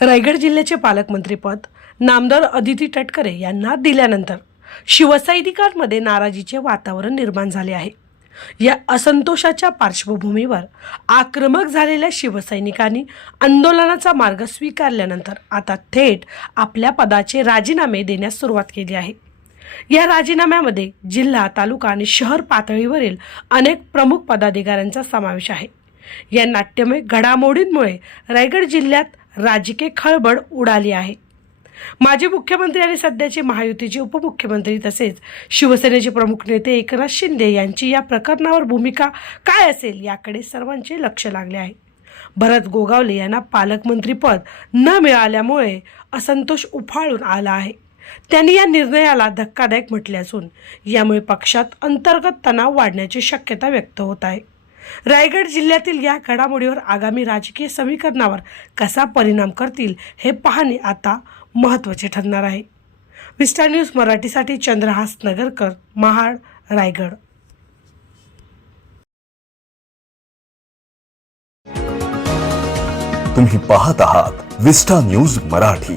रायगड जिल्ह्याचे पालकमंत्रीपद नामदार अदिती तटकरे यांना दिल्यानंतर शिवसैनिकांमध्ये नाराजीचे वातावरण निर्माण झाले आहे. या असंतोषाच्या पार्श्वभूमीवर आक्रमक झालेल्या शिवसैनिकांनी आंदोलनाचा मार्ग स्वीकारल्यानंतर आता थेट आपल्या पदाचे राजीनामे देण्यास सुरुवात केली आहे. या राजीनाम्यामध्ये जिल्हा तालुका आणि शहर पातळीवरील अनेक प्रमुख पदाधिकाऱ्यांचा समावेश आहे. या नाट्यमय घडामोडींमुळे रायगड जिल्ह्यात राजकीय खळबळ उडाली आहे. माजी मुख्यमंत्री आणि सध्याचे महायुतीचे उपमुख्यमंत्री तसेच शिवसेनेचे प्रमुख नेते एकनाथ शिंदे यांची या प्रकरणावर भूमिका काय असेल याकडे सर्वांचे लक्ष लागले आहे. भरत गोगावले यांना पालकमंत्रीपद न मिळाल्यामुळे असंतोष उफाळून आला आहे. त्यांनी या निर्णयाला धक्कादायक म्हटले असून यामुळे पक्षात अंतर्गत तणाव वाढण्याची शक्यता व्यक्त होत आहे. रायगड जिल्ह्यातील या घडामोडीवर आगामी राजकीय समीकरणावर कसा परिणाम करतील हे पाहणे आता महत्त्वाचे ठरणार आहे. विस्टार न्यूज मराठीसाठी चंद्रहास नगरकर महाड रायगड. तुम्ही पाहत आहात विस्टा न्यूज मराठी.